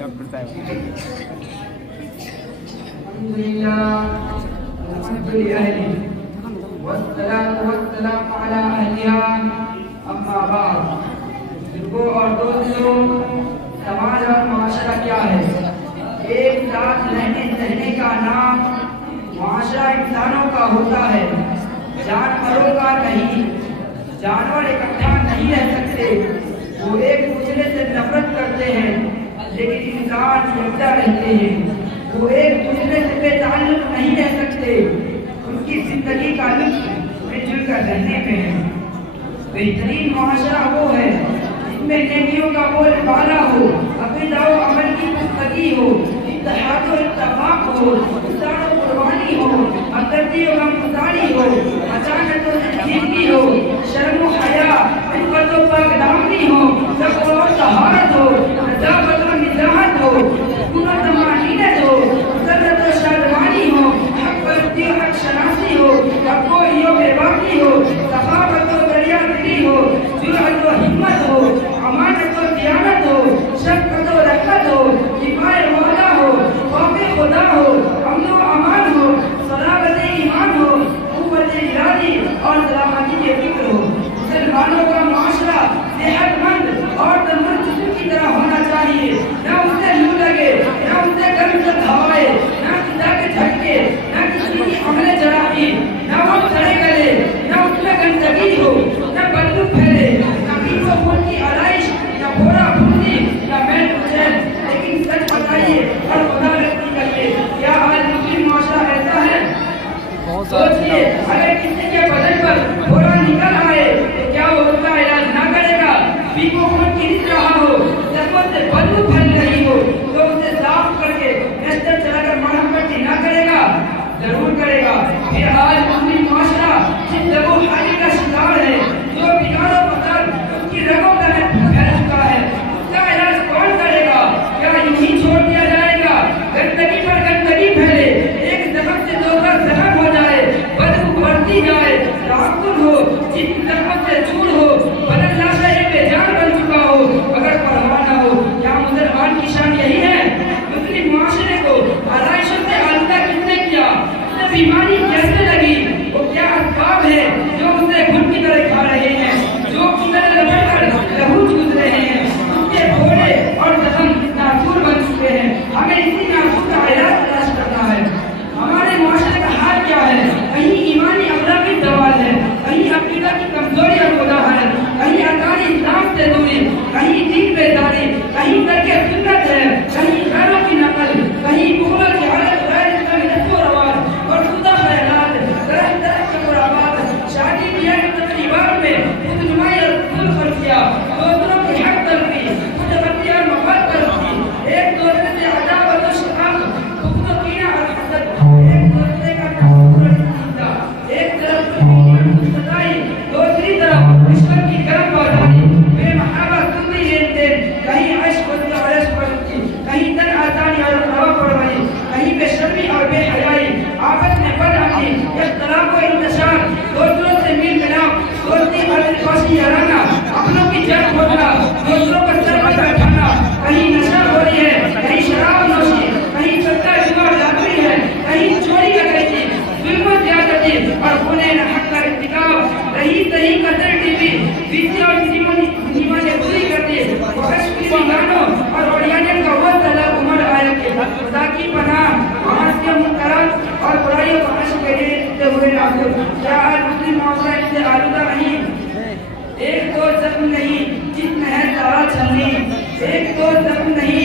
Doctor साहब और दोस्तों, समाज और माशरा क्या है? एक साथ रहने का नाम माशरा इंसानों का होता है, जानवरों का नहीं। जानवर इकट्ठा नहीं रह सकते, वो एक दूसरे से नफरत करते हैं, लेकिन इंसान यकजा रहते हैं। वो एक दूसरे से बेताल्लुक नहीं रह सकते, उनकी जिंदगी का लुत्फ मिलजुल कर रहने में है। बेहतरीन माशरा वो है जिसमें नेकियों का बोलबाला हो, अक़ीदा व अमल की पुख्तगी हो, इत्तेहाद व इत्तफ़ाक़ हो, इंसान व कुर्बानी हो, हमदर्दी व गमगुज़ारी हो, मचानत व संजीदगी हो, शर्म व हया, इफ़्फ़त व पाकदामनी हो, तक़वा व तहारत हो, नज़ाफ़त व निज़ाहत हो, सुकून व तमानीनत हो, मसरत व शादमानी हो, हक़ परस्ती व हक़ शनासी हो, तक़वा व बेबाकी हो, सखावत व दरियादिली हो, जुरअत व हिम्मत हो, अमानत व दियानत हो, शफ़क़त व रहमत हो, हिमायत व वाला हो, खौफ़ खुदा हो, अमन व अमान हो, सलाबत ईमान हो, क़ुव्वत इरादी और सलामती के फिक्र हो। मुसलमानों का माशरा सेहतमंद और तंदुरुस्त की तरह होना चाहिए। न उसे लू लगे, न उसे गर्म हवाएं, न किसी के झटके, न किसी की अमले जराही, न वो सड़े गले, न उसमें गंदगी हो, न बदबू फैले, न पीछे खून की आलाइश, न फोड़ा फूंसी, न मैल कुचैल। लेकिन सच बताइए और खुदा रखी करिए, क्या आज मुस्लिम माशरा ऐसा है? सोचिए, अगर किसी के बदन पर फोड़ा निकल आए तो क्या वो उसका इलाज ना करेगा? पीको खून गिर रहा हो, जख्म से बदबू फैल रही हो, तो उसे साफ करके नस्तर चलाकर मरहम पट्टी ना करेगा? जरूर करेगा। फिर आज मुस्लिम माशरा जिस दबो हाली का शिकार है, जो बिगाड़ो फसाद उसकी रगों में फैल चुका है, उसका इलाज कौन करेगा? क्या यूं ही छोड़ दिया जाएगा? गंदगी पर गंदगी फैले, एक जख्म से दूसरा जख्म हो जाए, बदबू बढ़ती जाए, ताकुल हो, जिस जख्म से चूर हो, बदन लाशा एक बेजान बन चुका हो, अगर परवाह न हो। क्या मुसलमान की शान यही है? मुस्लिम माशरे को आलाइशों से आलूदा किसने किया? उसे बीमारी कैसे लगी? वो क्या असबाब है जो उसे घुन की तरह खा रहे हैं, जो उसे लपेट कर लहू चूस रहे हैं? उसके फोड़े और जख्म नासूर बन चुके हैं। हमें इसी नासूर का इलाज तलाश करना है। हमारे माशरे का हाल क्या है? कहीं ईमानी अखलाकी सवाल है, कहीं अकीदा की कमजोरी और खुदा है, कहीं अरकान इस्लाम से दूरी, कहीं दीन बेदारी, कहीं तर्के सुन्नत है, कहीं गैरों की नकल, कहीं बुग़्ल की हालत, गैर इस्लामी रस्म व रवाज और खुदा ख़यालात, तरह तरह के मुराबात, शादी ब्याह की तक़रीबात में खुदनुमाई और खुद खर्चिया, दोस्तों की हक़ तलबी, खुदबख्ती और मोहब्बत तलबी, एक दूसरे से अदावत और शिकाक, बुग़्ज़ व कीना और हसद, एक दूसरे का तकब्बुर और इस्तीज़ा, एक तरफ सताई, दूसरी तरफ रिश्वत की गर्म बाज़ारी, बेमहाबा सुन्नी लेन-देन, कहीं इश्क़ और परस्ती, कहीं तन आसानी और खौफ परवरी, कहीं बेशर्मी और बेहयाई, आपस में बदअमनी, इख्तिलाफ व इंतशार, दोस्तों से मेल मिलाप, दोस्ती और दिलखुशी याराना, अपनों की जड़ खोदना, दोस्तों का सर पर बैठाना, कहीं नशा हो रही है, कहीं शराब नोशी, कहीं सत्ता जुआ लापरी है, कहीं चोरी डकैती, जुल्म ज़्यादती और खूने हक़ का इर्तिकाब, रही सही कतर टीवी, बीसी और सिनेमा ने पूरी करती है, वहश फिल्मी गानों और ओडियाने का वो सदा उमर आया के खुदा की पनाह, मासिया मुनकरात और बुराइयों को हश के लिए हुए नाज़ुक। क्या आज मुस्लिम माशरा इससे आलूदा नहीं? एक दो जख्म नहीं जिसमें है सारा छलनी, एक दो जख्म नहीं